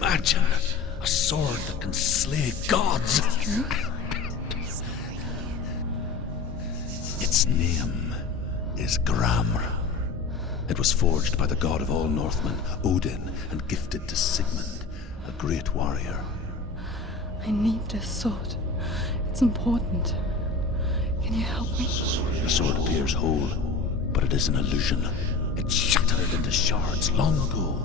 Imagine a sword that can slay gods. Its name is Gramr. It was forged by the god of all Northmen, Odin, and gifted to Sigmund, a great warrior. I need this sword. It's important. Can you help me? The sword appears whole, but it is an illusion. It shattered into shards long ago.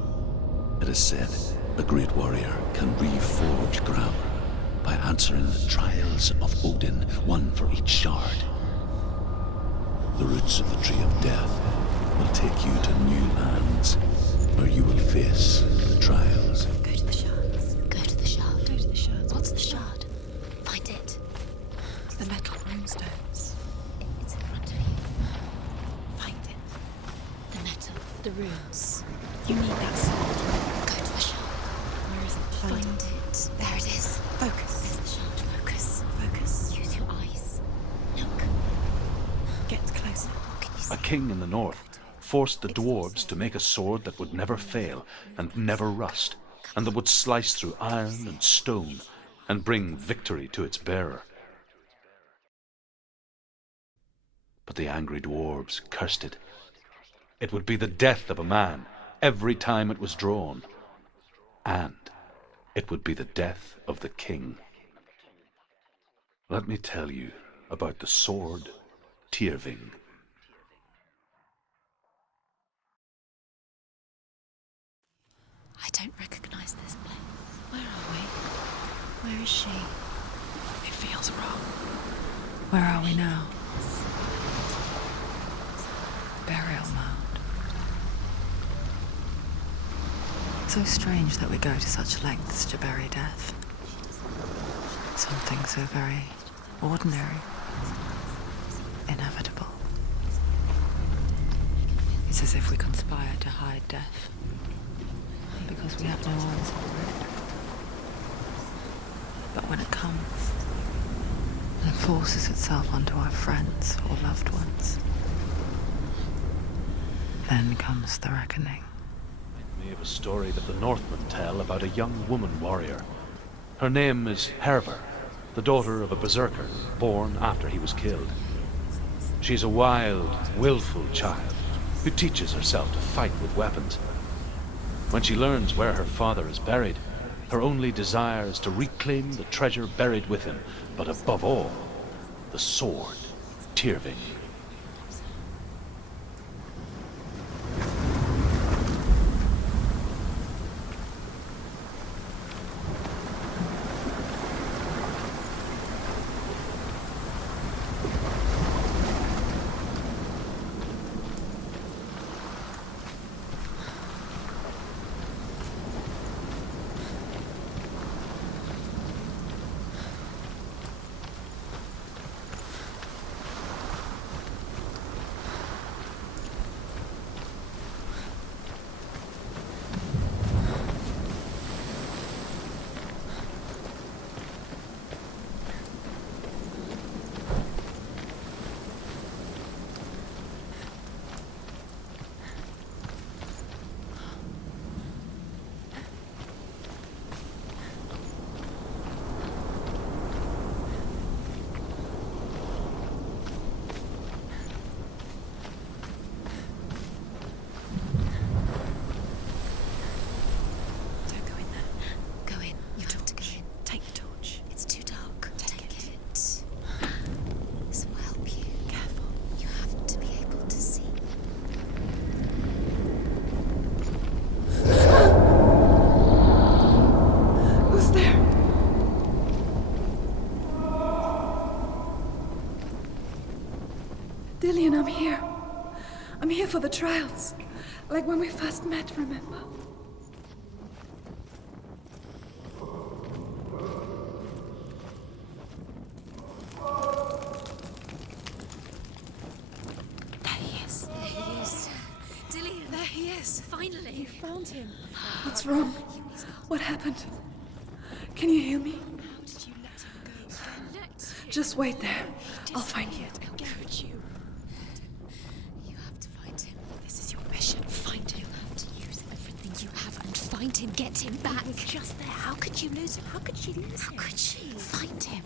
It is said a great warrior can reforge Gramr by answering the trials of Odin, one for each shard. The roots of the Tree of Death will take you to new lands, where you will face the trials. Go to the shards. Go to the shard. Go to the shards. What's the shard? Find it. It's the metal runestones. It's in front of you. Find it. The metal. The runes. You need that sword. Go to the shard. Where is it? Find it. There it is. Focus. There's the shard. Focus. Focus. Use your eyes. Look. Get closer. What can you see? A king in the north forced the dwarves to make a sword that would never fail and never rust, and that would slice through iron and stone and bring victory to its bearer. But the angry dwarves cursed it. It would be the death of a man every time it was drawn, and it would be the death of the king. Let me tell you about the sword Tyrving. I don't recognize this place. Where are we? Where is she? It feels wrong. Where are we now? Burial mound. So strange that we go to such lengths to bury death. Something so very ordinary, inevitable. It's as if we conspire to hide death, because we have no answer for it. But when it comes and forces itself onto our friends or loved ones, then comes the reckoning. Me of a story that the Northmen tell about a young woman warrior. Her name is Hervor, the daughter of a berserker born after he was killed. She's a wild, willful child who teaches herself to fight with weapons. When she learns where her father is buried, her only desire is to reclaim the treasure buried with him, but above all, the sword Tyrving. Don't go in there. Go in. You have to go in. Take the torch. It's too dark. Take it. This will help you. Careful. You have to be able to see. Who's there? Dillian, I'm here. I'm here for the trials. Like when we first met, remember? There he is. There he is. Dillian, there he is. Finally. You found him. What's wrong? What happened? Can you hear me? How did you let him go? Just wait there. I'll find you. How could you? You have to find him. This is your mission. Find him. You have to use everything you have and find him. Get him back. He was just there. How could you lose him? How could she lose him? How could she? Find him.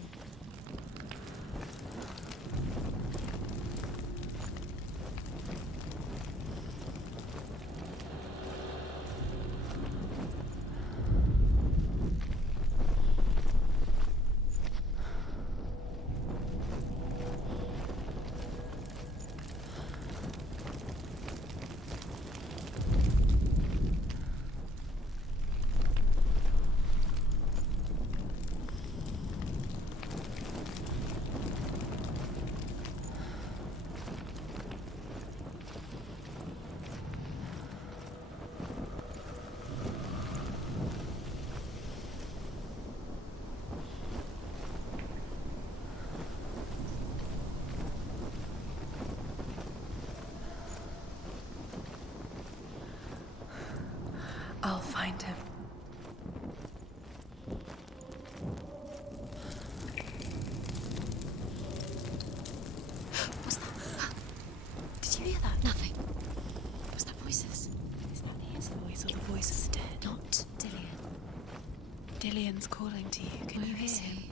I'll find him. What's that? Did you hear that? Nothing. Was that voices? Is that his voice or the voice of the dead? Not Dillian. Dillian's calling to you. Can you Where hear is him? he?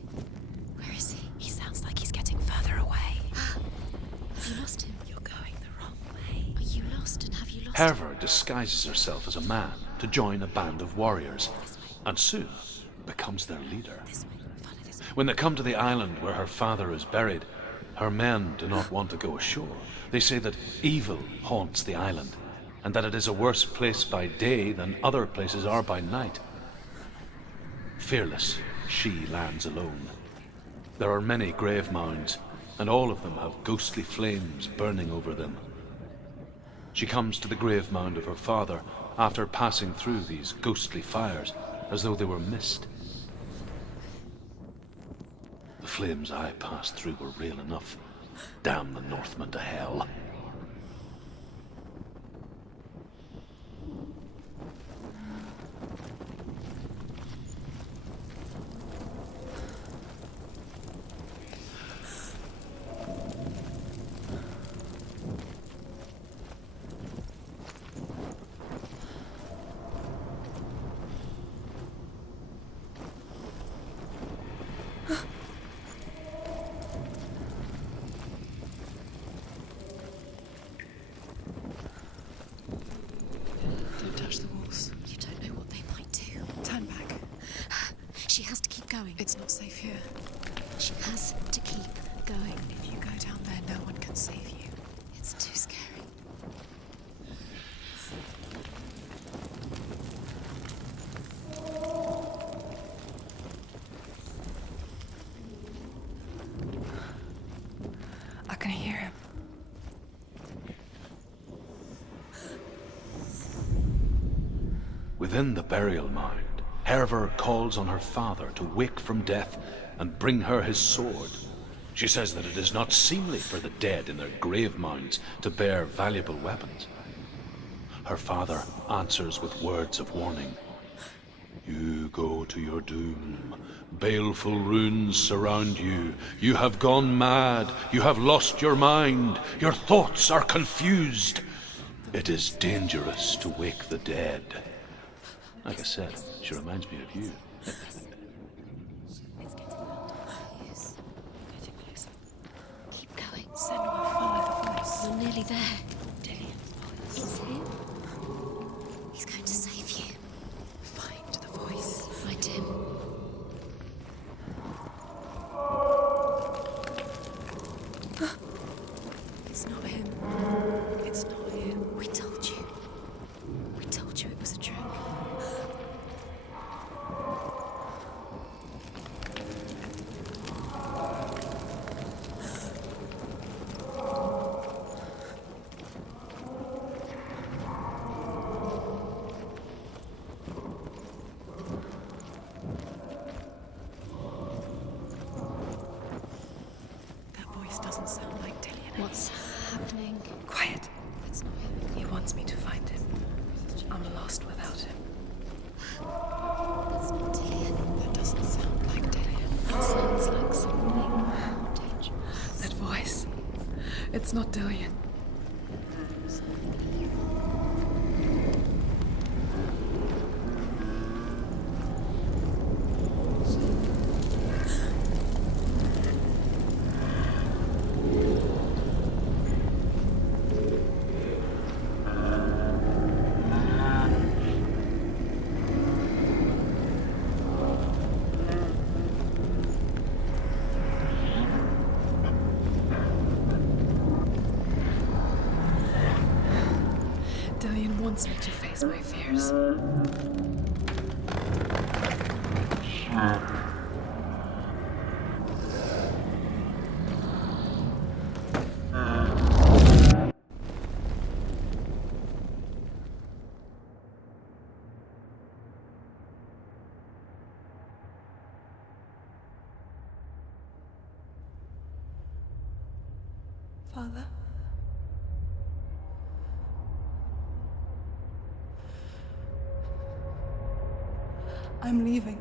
Where is he? He sounds like he's getting further away. Have you lost him? You're going the wrong way. Are you lost and have you lost him? Herver disguises herself as a man to join a band of warriors, and soon becomes their leader. Follow this way. When they come to the island where her father is buried, her men do not want to go ashore. They say that evil haunts the island, and that it is a worse place by day than other places are by night. Fearless, she lands alone. There are many grave mounds, and all of them have ghostly flames burning over them. She comes to the grave mound of her father after passing through these ghostly fires as though they were mist. The flames I passed through were real enough. Damn the Northmen to hell. Don't touch the walls. You don't know what they might do. Turn back. She has to keep going. It's not safe here. She has to keep going. If you go down there, no one can save you. It's too scary. I can hear him. Within the burial mound, Herver calls on her father to wake from death and bring her his sword. She says that it is not seemly for the dead in their grave mounds to bear valuable weapons. Her father answers with words of warning. You go to your doom. Baleful runes surround you. You have gone mad. You have lost your mind. Your thoughts are confused. It is dangerous to wake the dead. Like I said, she reminds me of you. It's getting louder. Yes. Getting closer. Keep going. Senua, follow the voice. You're nearly there. Dillian's voice. It's him. He's going to save you. Find the voice. Find him. It's not him. It's not him. We told you. We told you it was a trick. This doesn't sound like Dillian. What's happening? Quiet. That's not him. He wants me to find him. I'm lost without him. That's not Dillian. That doesn't sound like Dillian. That sounds like something more dangerous. That voice. It's not Dillian. Dillian wants me to face my fears. Father? I'm leaving.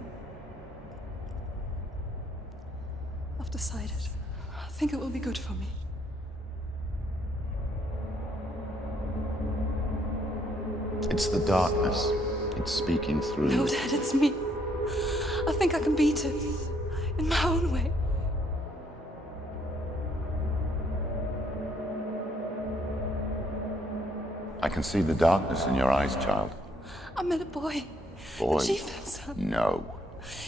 I've decided. I think it will be good for me. It's the darkness. It's speaking through No, you. Dad, it's me. I think I can beat it. In my own way. I can see the darkness in your eyes, child. I met a boy. Boy. The chieftain's son. No.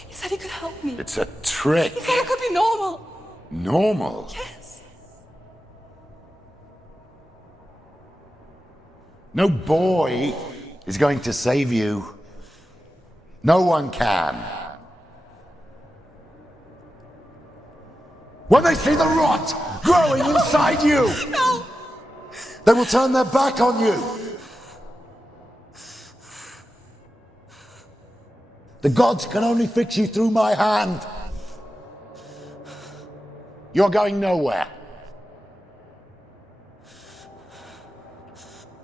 He said he could help me. It's a trick. He said I could be normal. Normal. Yes. No boy is going to save you. No one can. When they see the rot growing inside you, No! they will turn their back on you. The gods can only fix you through my hand. You're going nowhere.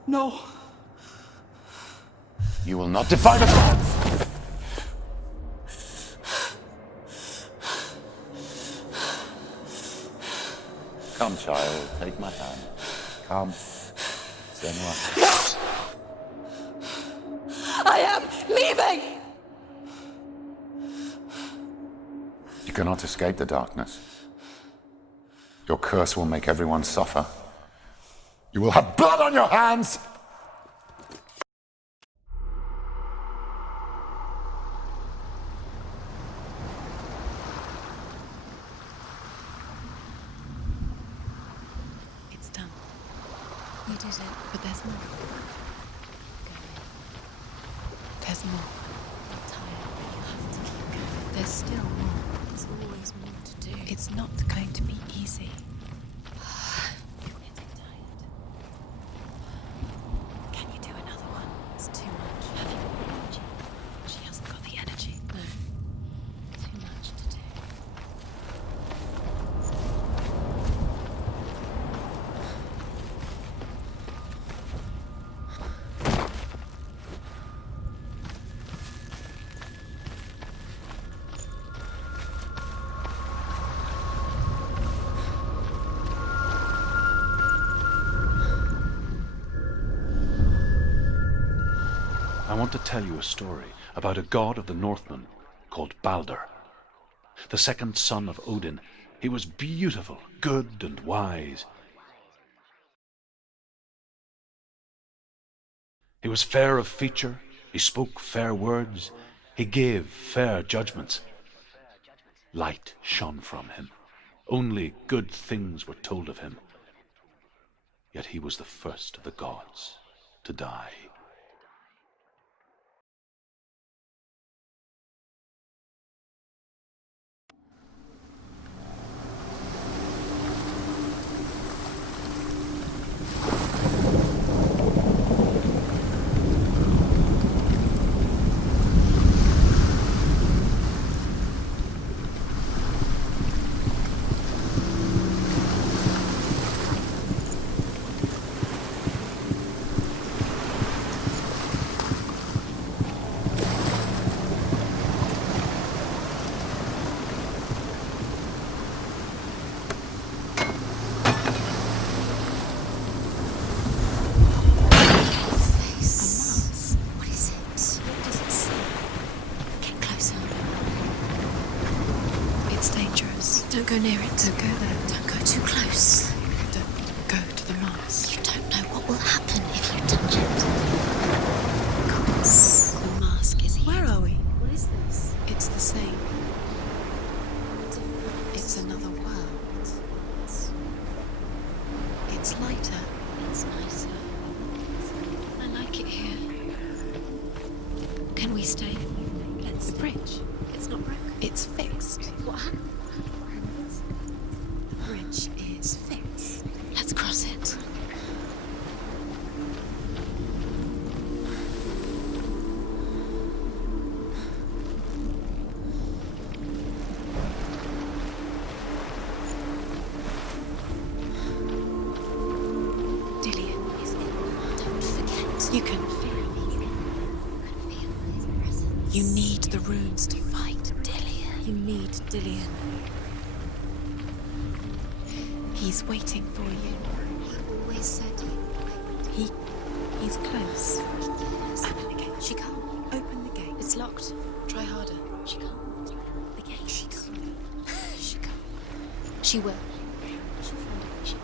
No. You will not defy the gods. Come, child, take my hand. Come. Senua. I am leaving! You cannot escape the darkness. Your curse will make everyone suffer. You will have blood on your hands! It's done. You did it. But there's more. There's more. I'm tired. You have to keep going. There's still more. There's always more to do. It's not going to be easy. You're getting tired. Can you do another one? It's too much. Have you got the energy? She hasn't got the energy. No. Too much to do. I want to tell you a story about a god of the Northmen called Balder. The second son of Odin. He was beautiful, good, and wise. He was fair of feature, he spoke fair words, he gave fair judgments. Light shone from him. Only good things were told of him. Yet he was the first of the gods to die. It's lighter. It's nicer. I like it here. Can we stay? Let's. The bridge. It's not broken. It's fixed. What happened? The bridge is fixed. Let's cross it. You can feel. You need the runes to fight Dillian. You need Dillian. He's waiting for you. He always said he's close. Open the gate. She can't. Open the gate. It's locked. Try harder. She can't. The gate. She can't. She can't. She will. She'll find it. She will.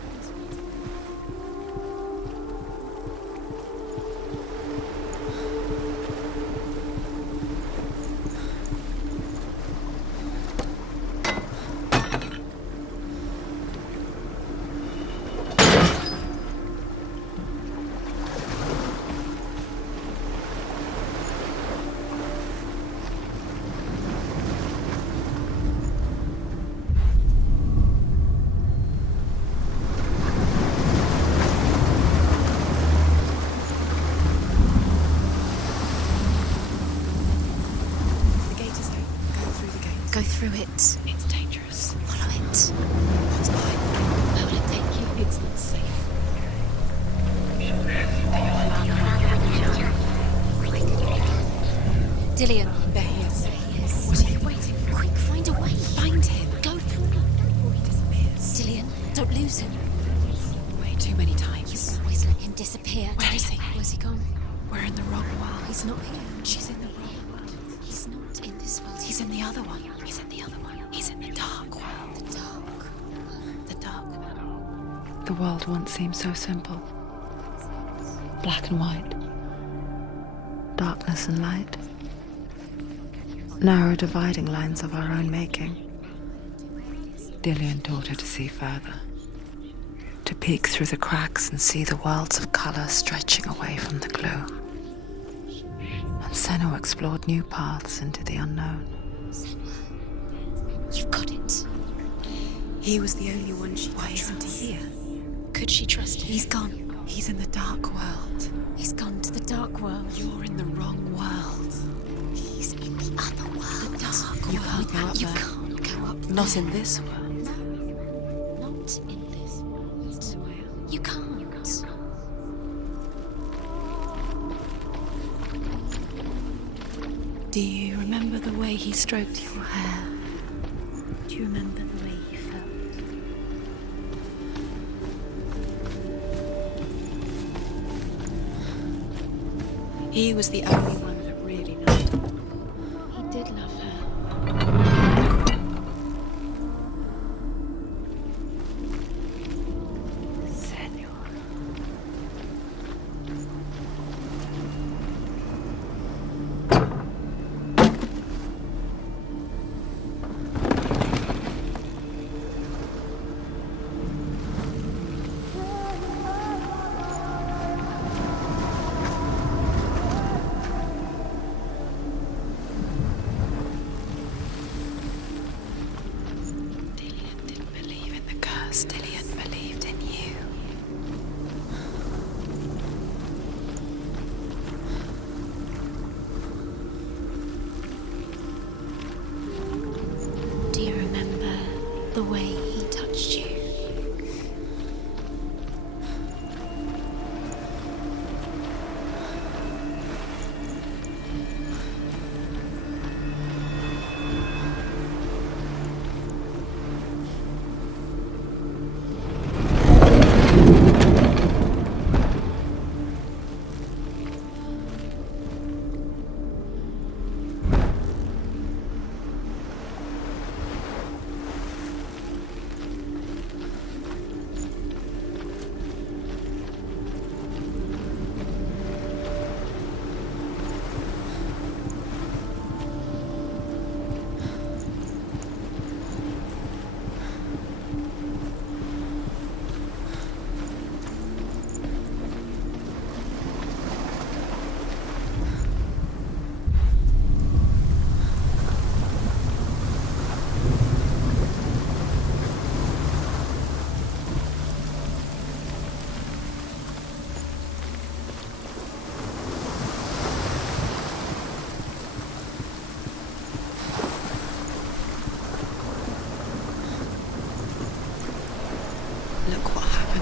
Go through it. It's dangerous. Follow it. What's behind the door? Where will it take you? It's not safe. Dillian. There he is. What are you waiting for? Quick, find a way. Find him. Go through before he disappears. Dillian, don't lose him. Way too many times. You always let him disappear. Where is he? Where's he gone? We're in the wrong world. He's not here. She's in the wrong world. He's not in this world. He's in the other one. He's in the other one. He's in the dark world. The dark. The dark world. The world once seemed so simple. Black and white. Darkness and light. Narrow dividing lines of our own making. Dillian taught her to see further. To peek through the cracks and see the worlds of colour stretching away from the gloom. And Senua explored new paths into the unknown. You've got it. He was the only one she Why isn't he here? Could she trust him? He's gone. He's in the dark world. He's gone to the dark world. You're in the wrong world. He's in the other world. The dark world. You can't go up You there. can't go up there. Not in this world. No. Not in this world. You can't. Do you remember the way he stroked your hair? Do you remember the way you felt? He was the only one that really loved her. He did love her.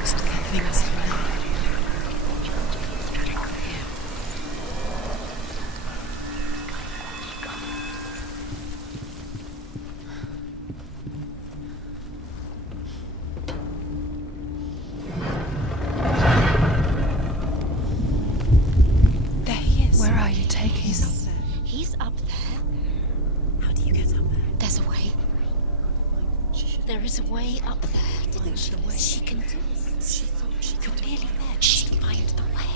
just get things to know. There he is. Where are you taking He's me? up there. He's up there. How do you get up there? There's a way. There is a way up there. Didn't she? She can do it. She thought she could. You're nearly there. She'll find the way.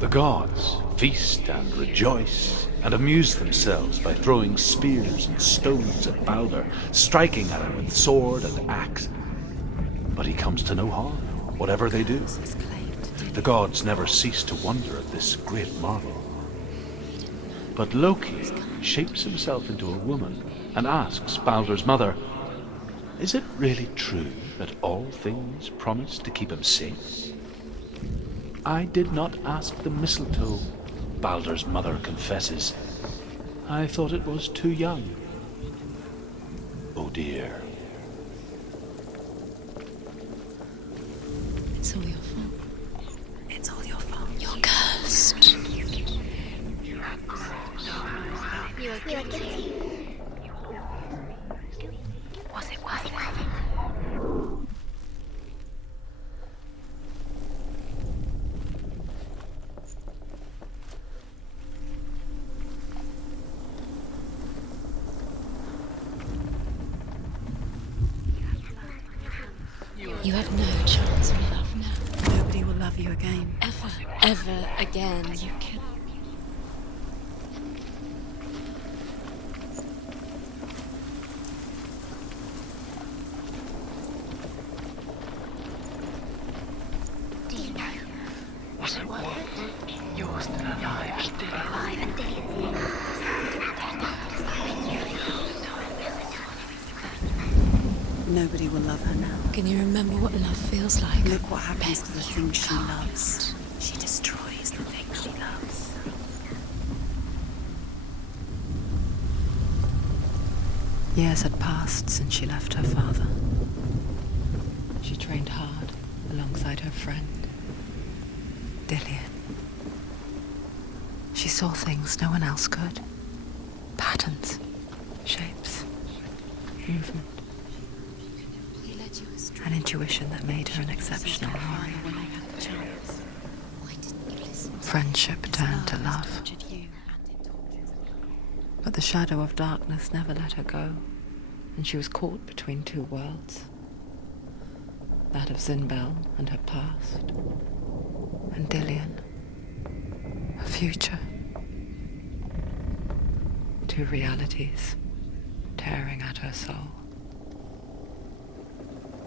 The gods feast and rejoice and amuse themselves by throwing spears and stones at Balder, striking at him with sword and axe. But he comes to no harm, whatever they do. The gods never cease to wonder at this great marvel. But Loki shapes himself into a woman and asks Balder's mother, "Is it really true that all things promise to keep him safe?" "I did not ask the mistletoe," Balder's mother confesses. "I thought it was too young." Oh dear. It's all your fault. It's all your fault. You're cursed. Was it worth it? You have no chance of love now. Nobody will love you again. Ever again. You can. Do you know? Was it worth it? You're still alive, still alive, and Nobody will love her now. Can you remember what love feels like? Look what happens to the things she loves. She destroys the things she loves. Years had passed since she left her father. She trained hard alongside her friend, Dillian. She saw things no one else could. Patterns, shapes, movement. He led you astray. An intuition that made her an exceptional warrior. When I had the chance. Why didn't you listen? Friendship turned to love. But the shadow of darkness never let her go, and she was caught between two worlds. That of Zinbel and her past, and Dillian, her future. Two realities tearing at her soul.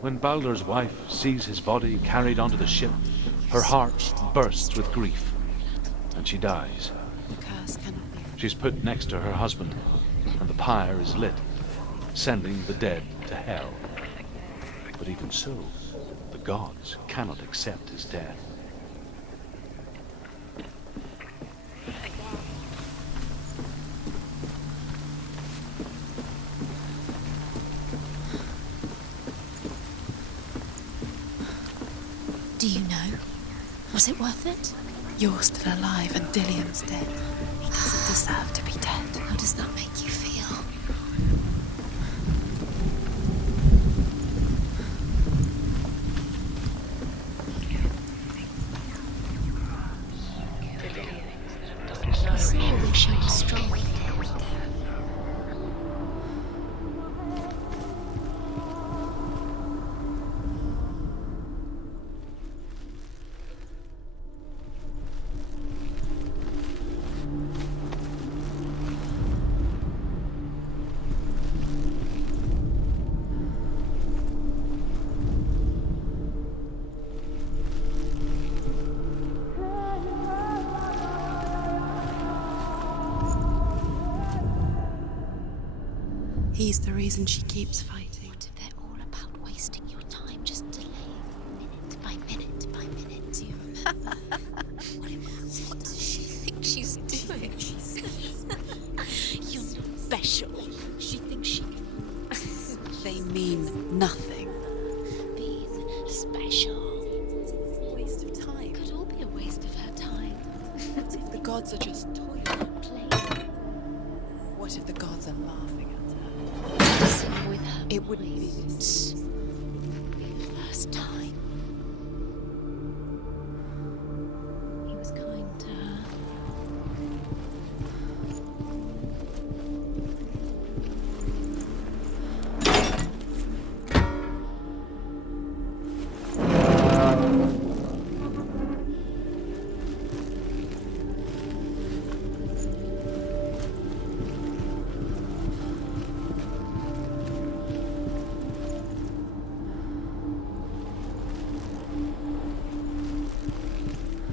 When Balder's wife sees his body carried onto the ship, her heart bursts with grief, and she dies. The curse cannot be. She's put next to her husband, and the pyre is lit, sending the dead to hell. But even so, the gods cannot accept his death. Do you know? Was it worth it? You're still alive and Dillian's dead. He doesn't deserve to be dead. How does that make you feel? You saw she was strong. He's the reason she keeps fighting. What if they're all about wasting your time, just delaying minute by minute by minute? Do you remember? What does she think she's doing? You're not special. What if the gods are laughing at her? Sit with her. It wouldn't be this. First time. He was kind to her.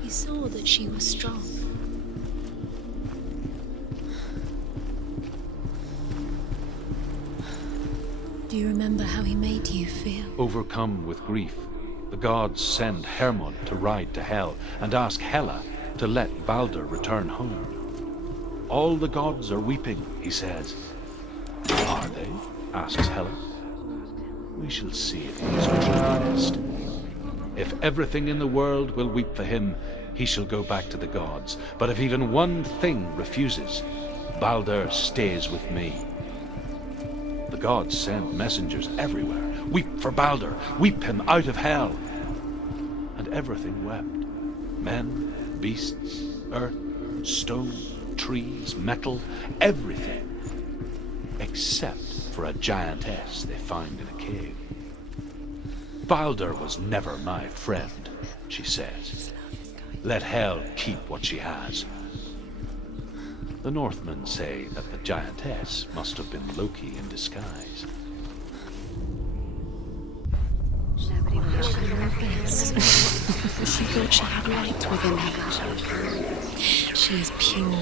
He saw that she was strong. Do you remember how he made you feel? Overcome with grief, the gods send Hermod to ride to Hell and ask Hela to let Balder return home. All the gods are weeping, he says. Are they? Asks Hela. We shall see if he is truly missed. If everything in the world will weep for him, he shall go back to the gods. But if even one thing refuses, Balder stays with me. The gods send messengers everywhere. Weep for Balder, weep him out of Hell. And everything wept. Men, beasts, earth, stone, trees, metal, everything. Except for a giantess they find in a cave. Balder was never my friend, she says. Let Hel keep what she has. The Northmen say that the giantess must have been Loki in disguise. She thought she had light within her. She is pure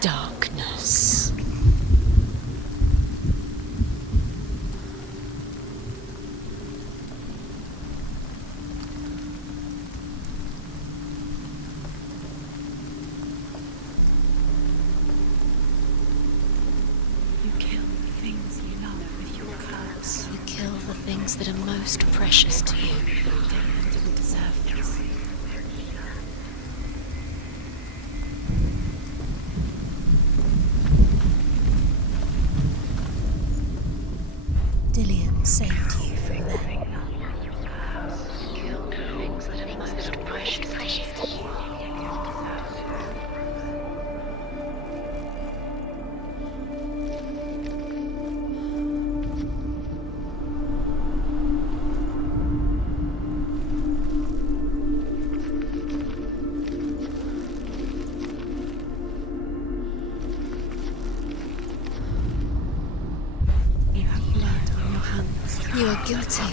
darkness. You kill the things you love with your curse. You kill the things that are most precious to you. Damon didn't deserve this. Dillian saved you from them. Kill the things that are most precious to you. You have blood on your hands. You are guilty.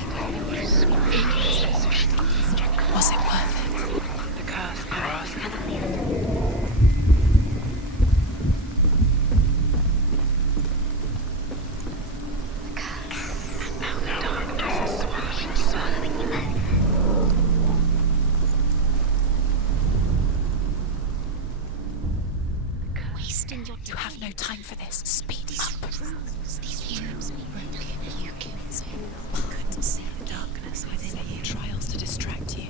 Was it worth it? The curse passed. Now the darkness is swallowing you both. Wasting your time. You have no time for this. Speed up. These rooms we broke. You killed Senua. I couldn't see the darkness within you. Trials to distract you.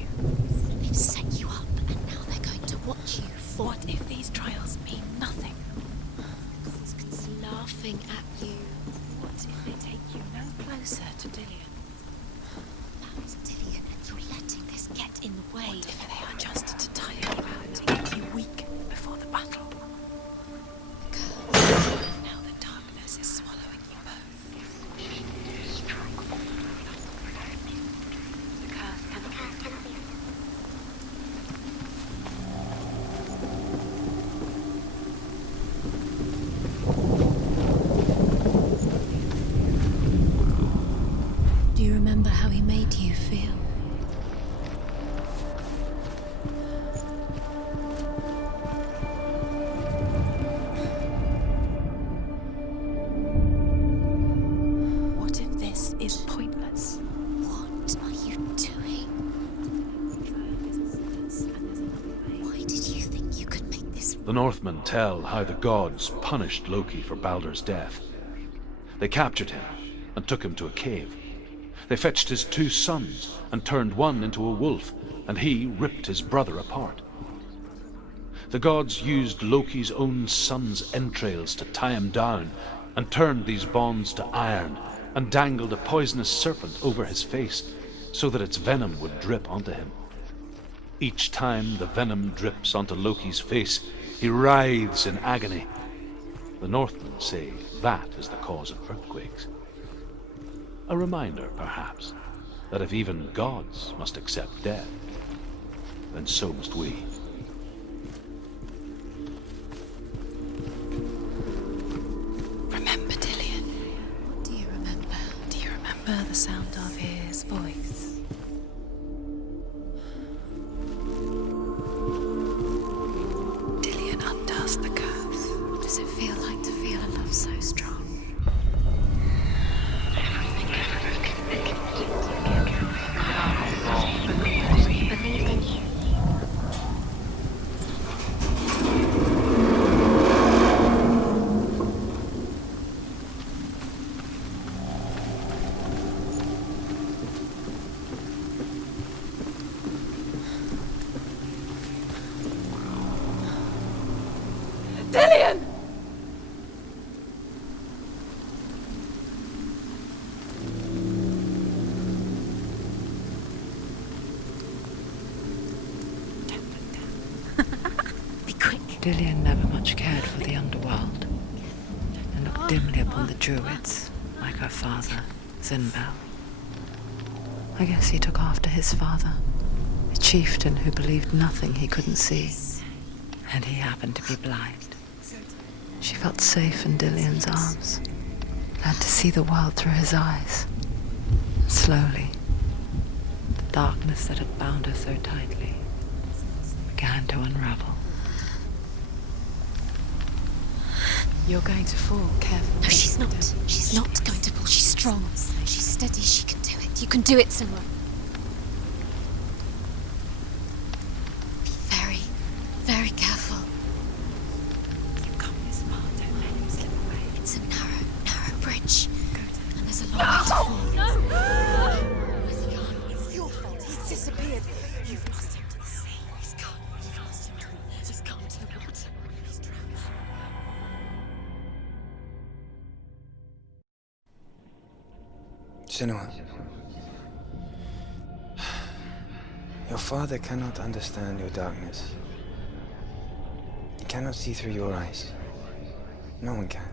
They've set you up, and now they're going to watch you fall. What if these trials mean nothing? Gods laughing at you. What if they take you no closer to Dillian? That's Dillian, and you're letting this get in the way. What if they are just to tire you out, to make you weak before the battle? And now the darkness is swallowing you both. The curse cannot be. Do you remember how he made you feel? What if this is pointless? What are you doing? Why did you think you could make this? The Northmen tell how the gods punished Loki for Balder's death. They captured him and took him to a cave. They fetched his 2 sons and turned one into a wolf, and he ripped his brother apart. The gods used Loki's own son's entrails to tie him down, and turned these bonds to iron, and dangled a poisonous serpent over his face, so that its venom would drip onto him. Each time the venom drips onto Loki's face, he writhes in agony. The Northmen say that is the cause of earthquakes. A reminder, perhaps, that if even gods must accept death, then so must we. Remember Dillion? What do you remember? Do you remember the sound of his voice? Dillion undoes the curse. What does it feel like to feel a love so strong? Believed in you. Dillion! Be quick. Dillion never much cared for the underworld, and looked dimly upon the druids, like her father, Zinbel. I guess he took after his father, a chieftain who believed nothing he couldn't see, and he happened to be blind. She felt safe in Dillion's arms, glad to see the world through his eyes. Slowly, the darkness that had bound her so tightly began to unravel. You're going to fall, careful. No, she's not. She's not going to fall. She's strong. She's steady. She can do it. You can do it, Senua. Be very, very careful. You've come this far, don't let him slip away. It's a narrow, narrow bridge. Go to And there's a long way to fall. Where's he gone? It's your fault. He's disappeared. You've lost him to the sea. He's gone. You've lost him to the... Just gone to the water. He's drowned. Senua, your father cannot understand your darkness. He cannot see through your eyes. No one can.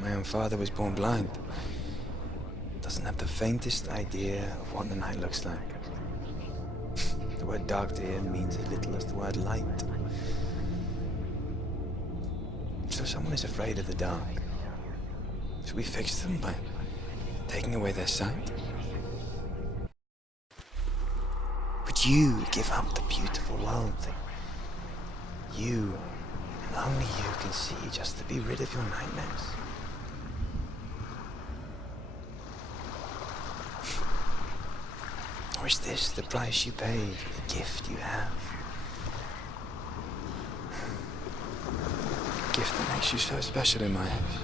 My own father was born blind. Doesn't have the faintest idea of what the night looks like. The word dark to him means as little as the word light. So someone is afraid of the dark. Should we fix them by taking away their sight? Would you give up the beautiful world that you, and only you, can see just to be rid of your nightmares? Or is this the price you pay for the gift you have? A gift that makes you so special in my eyes.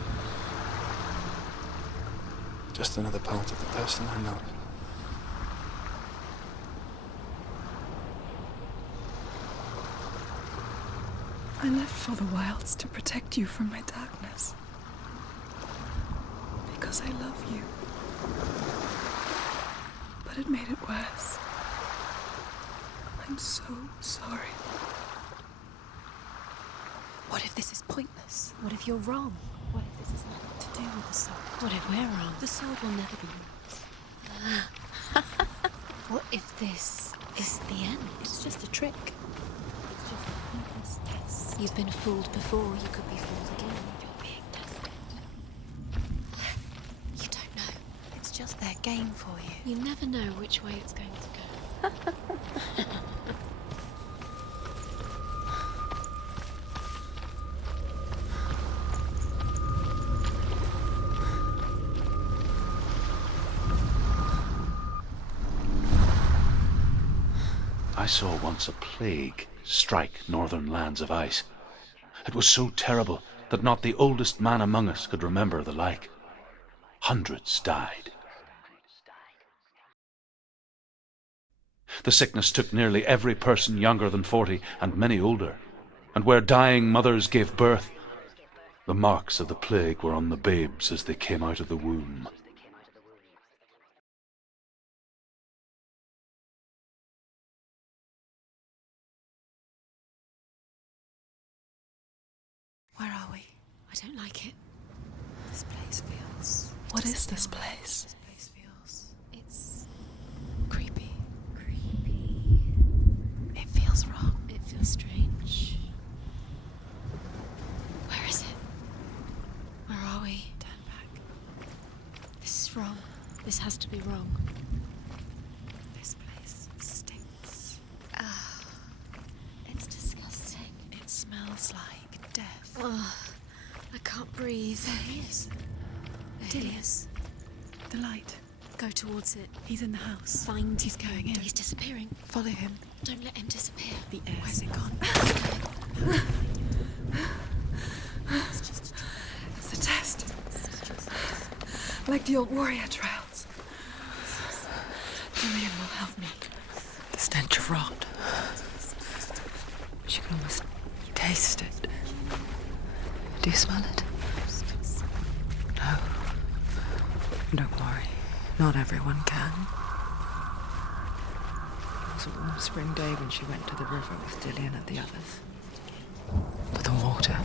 Just another part of the person I love. I left for the wilds to protect you from my darkness. Because I love you. But it made it worse. I'm so sorry. What if this is pointless? What if you're wrong? What if this has nothing to do with the soul? What if we're wrong? The soul will never be yours. What if this is the end? It's just a trick. It's just a pointless test. You've been fooled before. You could be fooled again. You're being tested. You don't know. It's just their game for you. You never know which way it's going to go. I saw once a plague strike northern lands of ice. It was so terrible that not the oldest man among us could remember the like. Hundreds died. The sickness took nearly every person younger than 40, and many older. And where dying mothers gave birth, the marks of the plague were on the babes as they came out of the womb. Where are we? I don't like it. This place feels... What is this place? This place feels... It's... creepy. It feels wrong. It feels strange. Where is it? Where are we? Turn back. This is wrong. This has to be wrong. This place stinks. It's disgusting. It smells like death. I can't breathe. There he is. There he is. The light. Go towards it. He's in the house. Find He's going in. He's disappearing. Follow him. Don't let him disappear. The air. Where's it gone? It's a test. Like the old warrior trials. Julian will help me. The stench of rot. She can almost taste it. Do you smell it? No. Don't worry. Not everyone can. It was a warm spring day when she went to the river with Dillian and the others. But the water...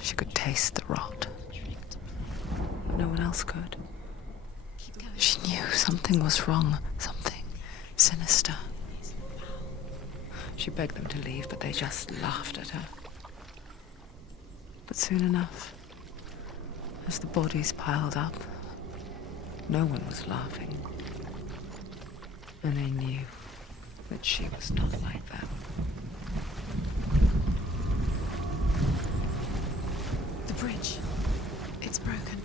She could taste the rot. No one else could. She knew something was wrong. Something sinister. She begged them to leave, but they just laughed at her. But soon enough, as the bodies piled up, no one was laughing. And they knew that she was not like them. The bridge. It's broken.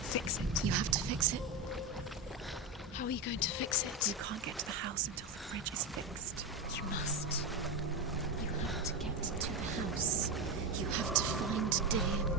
Fix it. You have to fix it. How are you going to fix it? You can't get to the house until the bridge is fixed. You must. You have to get to the house. You have to find Dillian.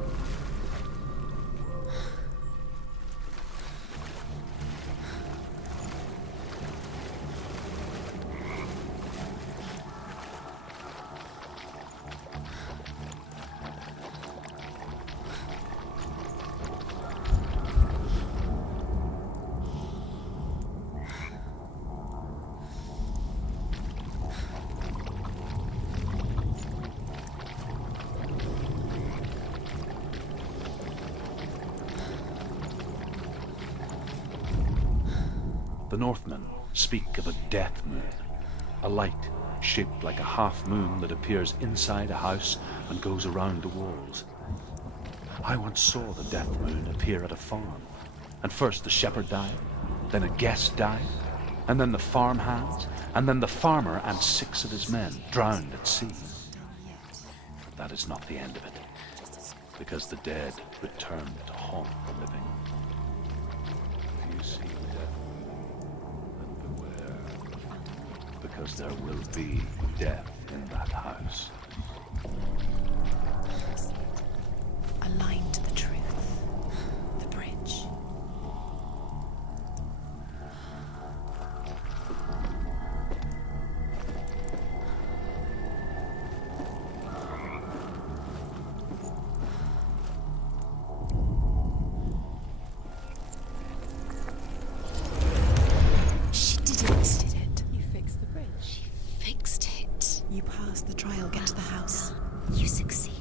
The Northmen speak of a death moon, a light shaped like a half moon that appears inside a house and goes around the walls. I once saw the death moon appear at a farm, and first the shepherd died, then a guest died, and then the farm hands, and then the farmer and 6 of his men drowned at sea. That is not the end of it, because the dead return to haunt the living. If you see death, then beware, because there will be death in that house. Aligned to the truth. The bridge. She did it. Did it? You fixed the bridge. She fixed it. You passed the trial. Get to the house. You succeeded.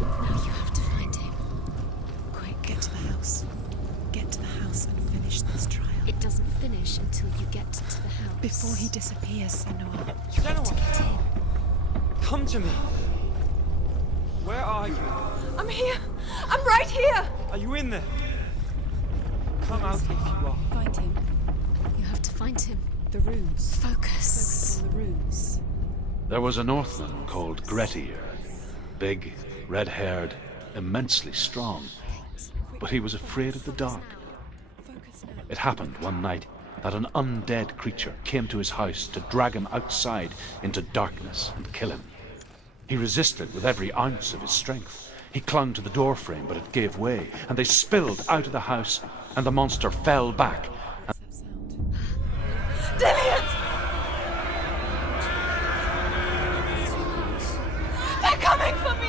Now you have to find him. Quick, get to the house. Get to the house and finish this trial. It doesn't finish until you get to the house. Before he disappears, Senua. You have to get in. Come to me. Where are you? I'm here. I'm right here. Are you in there? Come out if you are. Find him. You have to find him. The runes. Focus. Focus on the runes. There was a Northman called Grettir. Big, red-haired, immensely strong. But he was afraid of the dark. Focus now. It happened one night that an undead creature came to his house to drag him outside into darkness and kill him. He resisted with every ounce of his strength. He clung to the doorframe, but it gave way, and they spilled out of the house, and the monster fell back. Dillian! They're coming for me!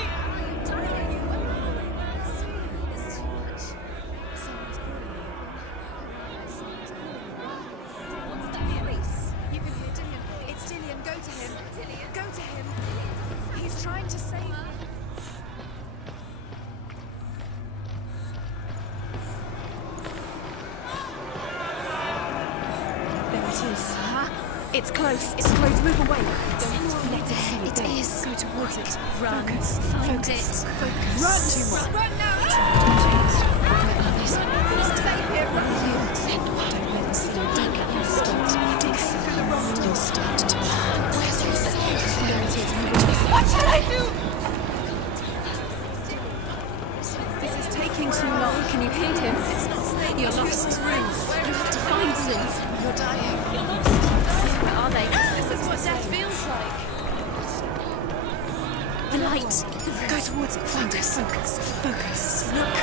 You can hear Dillian. It's Dillian. Go to him. Dillian. Go to him. He's trying to save me. There it is. It's close. It's close. Move away. Don't let it see you. It Don't. is. Go towards it. Run. Focus. Find Focus. it. Focus. Run. Two more. Run now. Stay here. Run. Senua. Don't let it see you. Don't let it start. Dig through the rock. You'll start to burn. Where's your sword? There it is. Move away. What shall I do? This is taking too long. Can you hear him? It's not staying. You're lost. You have to find them. You're dying. Where are they? This is what death feels like. The light. Go towards it. Focus. Focus. Focus. Look.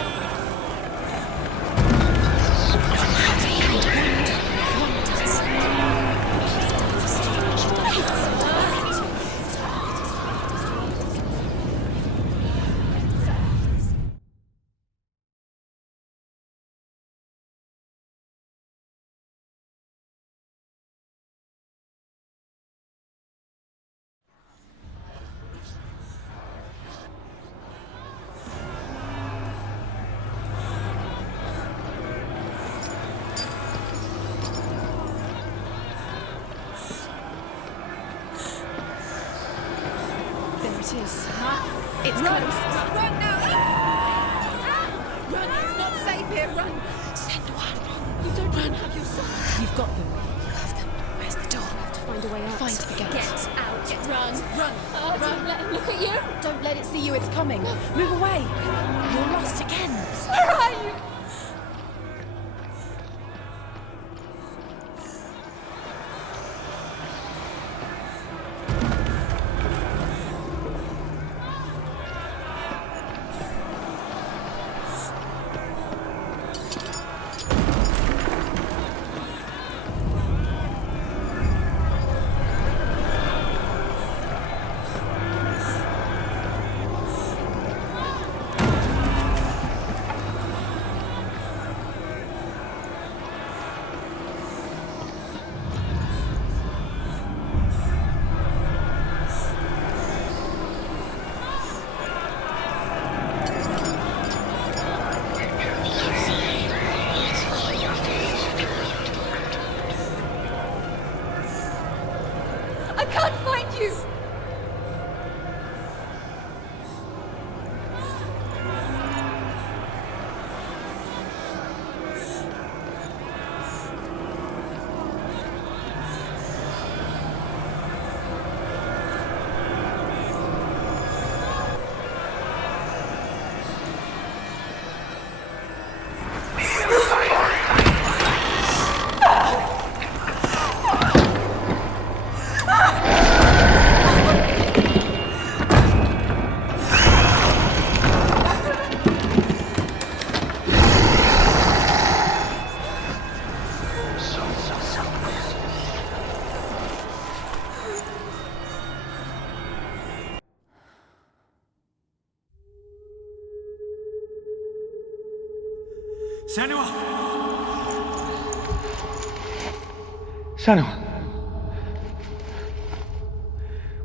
There it is. It's close. Run now! Run! It's not safe here. Run! Senua. You don't run. Have your son. You've got them. You have them. Where's the door? You have to find a way out. Find the gate. Get out. Run! Run! Oh, don't let him look at you. Don't let it see you. It's coming. Move away. You're lost again. Where are you? I can't find you. Senua! Senua!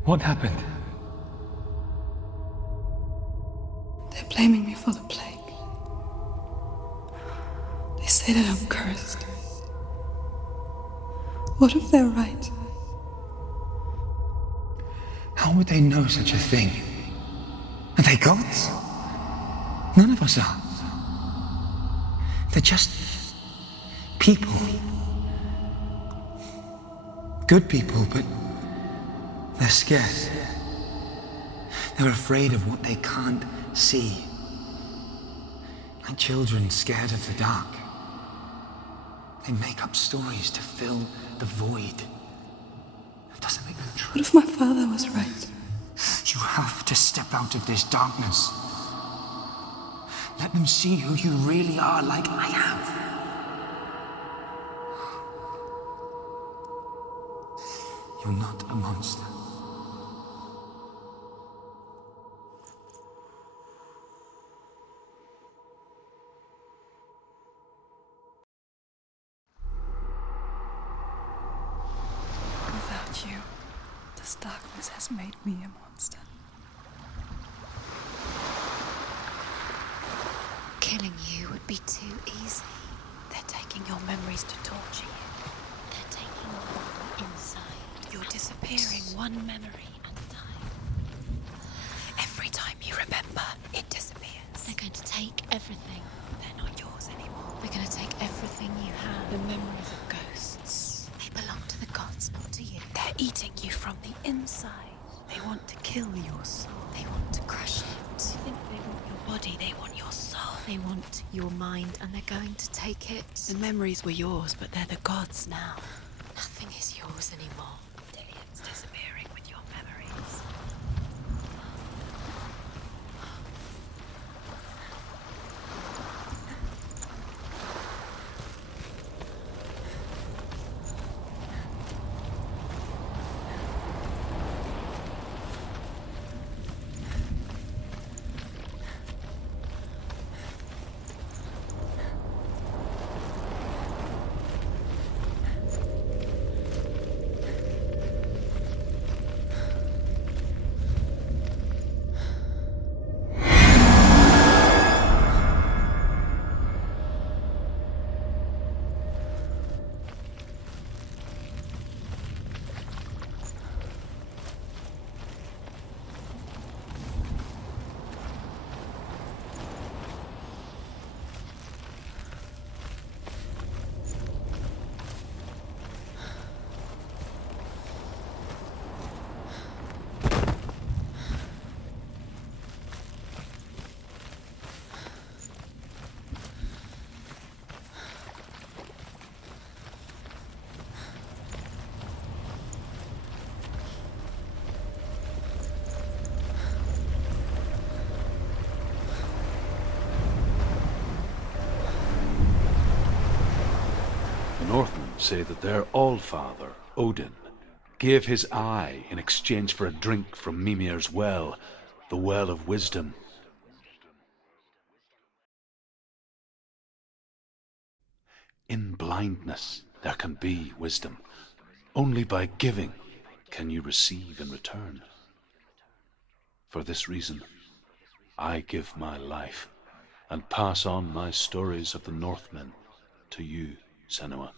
What happened? They're blaming me for the plague. They say that I'm cursed. What if they're right? How would they know such a thing? Are they they gods? None of us are. They're just people. Good people, but they're scared. They're afraid of what they can't see. Like children scared of the dark. They make up stories to fill the void. That doesn't make them true. What if my father was right? You have to step out of this darkness. Let them see who you really are, like I have. You're not a monster. Without you, this darkness has made me a monster. Killing you would be too easy. They're taking your memories to torture you. They're taking you inside. You're disappearing one memory at a time. Every time you remember, it disappears. They're going to take everything. They're not yours anymore. They're going to take everything you have. The memories of ghosts. They belong to the gods, not to you. They're eating you from the inside. They want to kill your soul. They want to crush it. They think they want your body, they want your soul. They want your mind, and they're going to take it. The memories were yours, but they're the gods now. Nothing is yours anymore. Dillian's disappearing with your memories. Northmen say that their Allfather, Odin, gave his eye in exchange for a drink from Mimir's well, the Well of Wisdom. In blindness there can be wisdom. Only by giving can you receive in return. For this reason, I give my life and pass on my stories of the Northmen to you, Senua.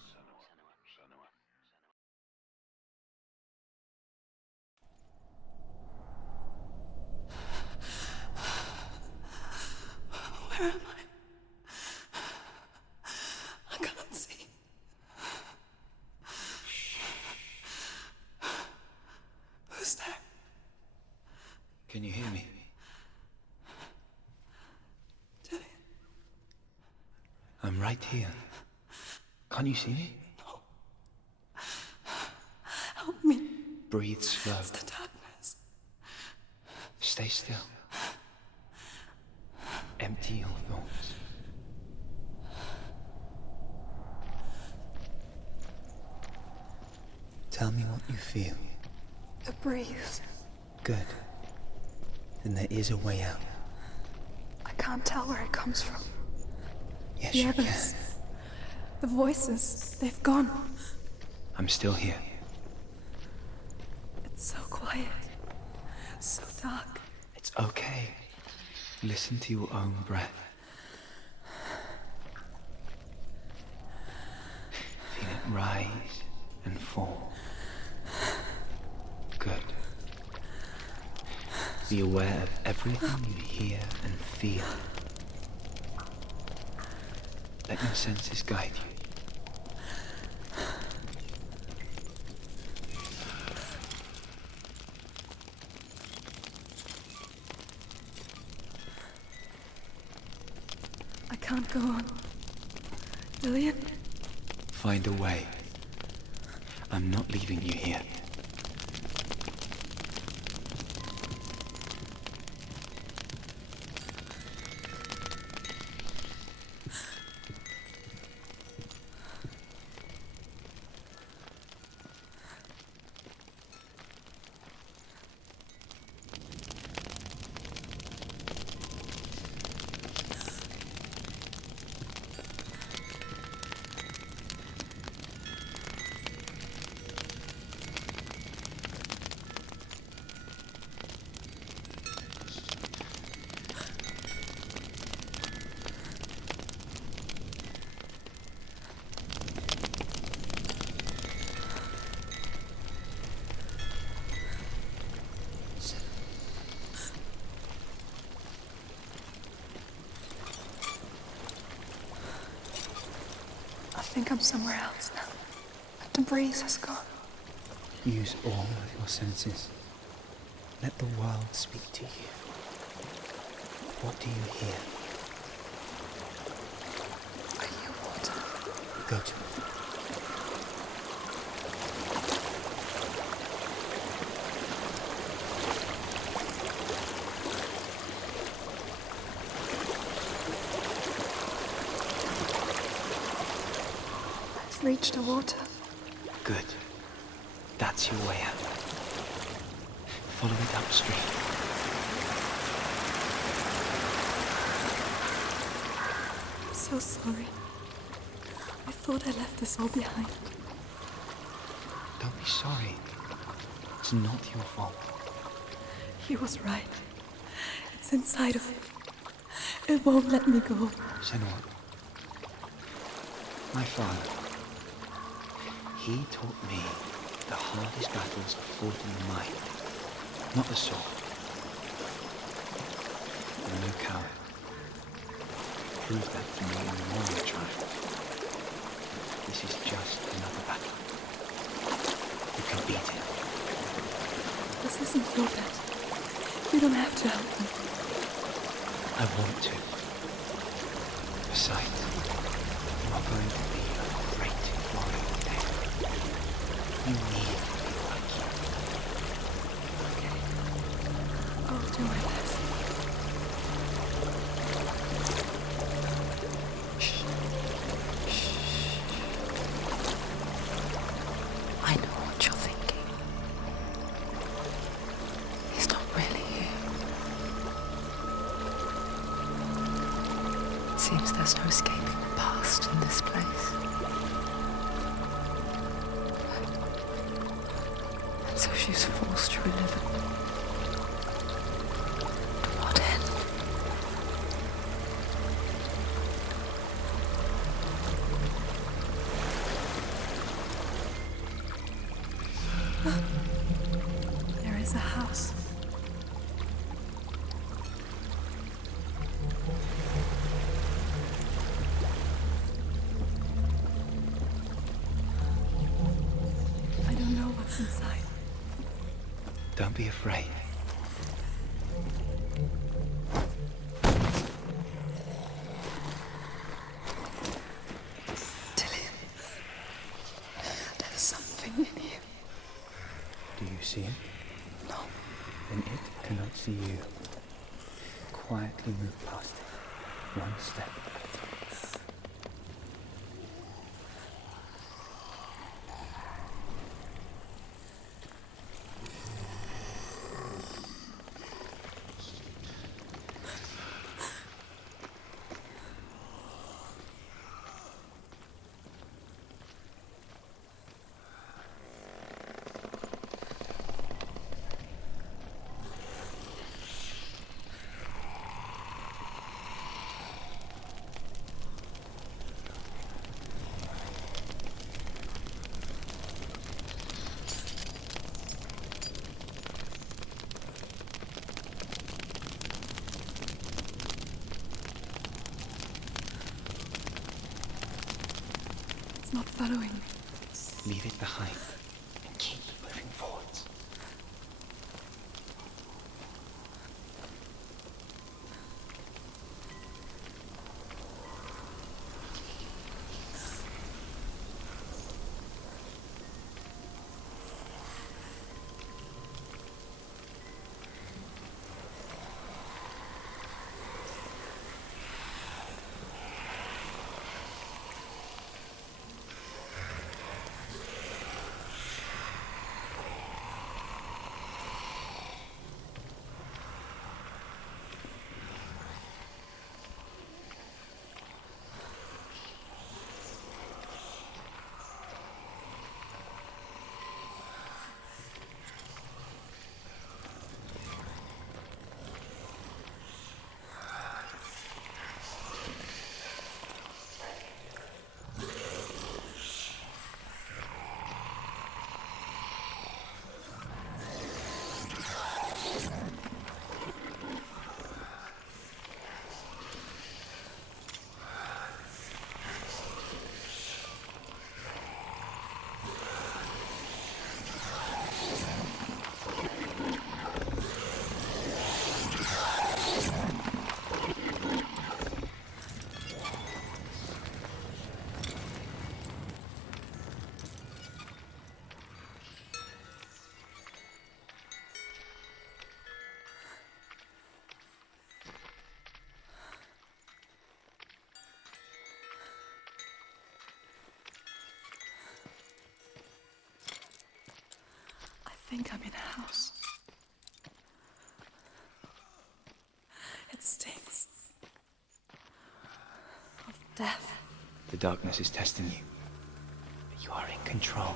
Where am I? I can't see. Who's there? Can you hear me? Dillian. I'm right here. Can't you see me? No. Help me. Breathe slow. It's the darkness. Stay still. Empty your thoughts. Tell me what you feel. The breeze. Good. Then there is a way out. I can't tell where it comes from. Yes, The you others. can. The voices. They've gone. I'm still here. It's so quiet. So dark. It's okay. Listen to your own breath. Feel it rise and fall. Good. Be aware of everything you hear and feel. Let your senses guide you. I can't go on. Lillian? Find a way. I'm not leaving you here. I think I'm somewhere else now. The breeze has gone. Use all of your senses. Let the world speak to you. What do you hear? I hear water. Go to it. I've reached the water. Good. That's your way out. Follow it upstream. I'm so sorry. I thought I left this all behind. Don't be sorry. It's not your fault. He was right. It's inside of me. It won't let me go. Senua. My father. He taught me the hardest battles are fought in the mind, not the sword. I'm no coward. Prove that to me in the warrior tribe. This is just another battle. You can beat it. This isn't your battle. You don't have to help me. I want to. Besides, you are going to be a great warrior. You need people like you. Okay. I'll do my best. I know what you're thinking. He's not really here. It seems there's no escaping the past in this place. And so she's forced to relive it. To what end? There is a house. I don't know what's inside. Don't be afraid. Tilly, there's something in here. Do you see it? No. Then it cannot see you. Quietly move past it. One step at a time. following me. Leave it behind and keep moving forwards. I think I'm in a house. It stinks of death. The darkness is testing you, but you are in control.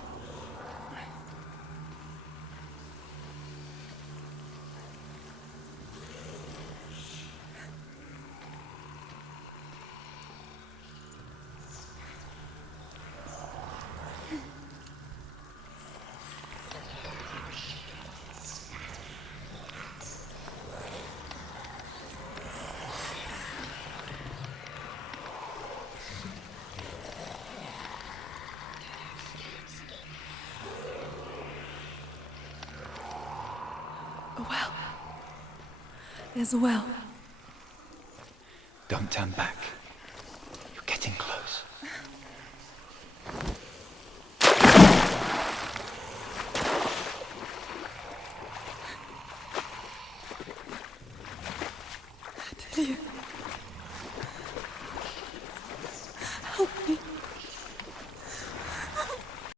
A well. There's a well. Don't turn back.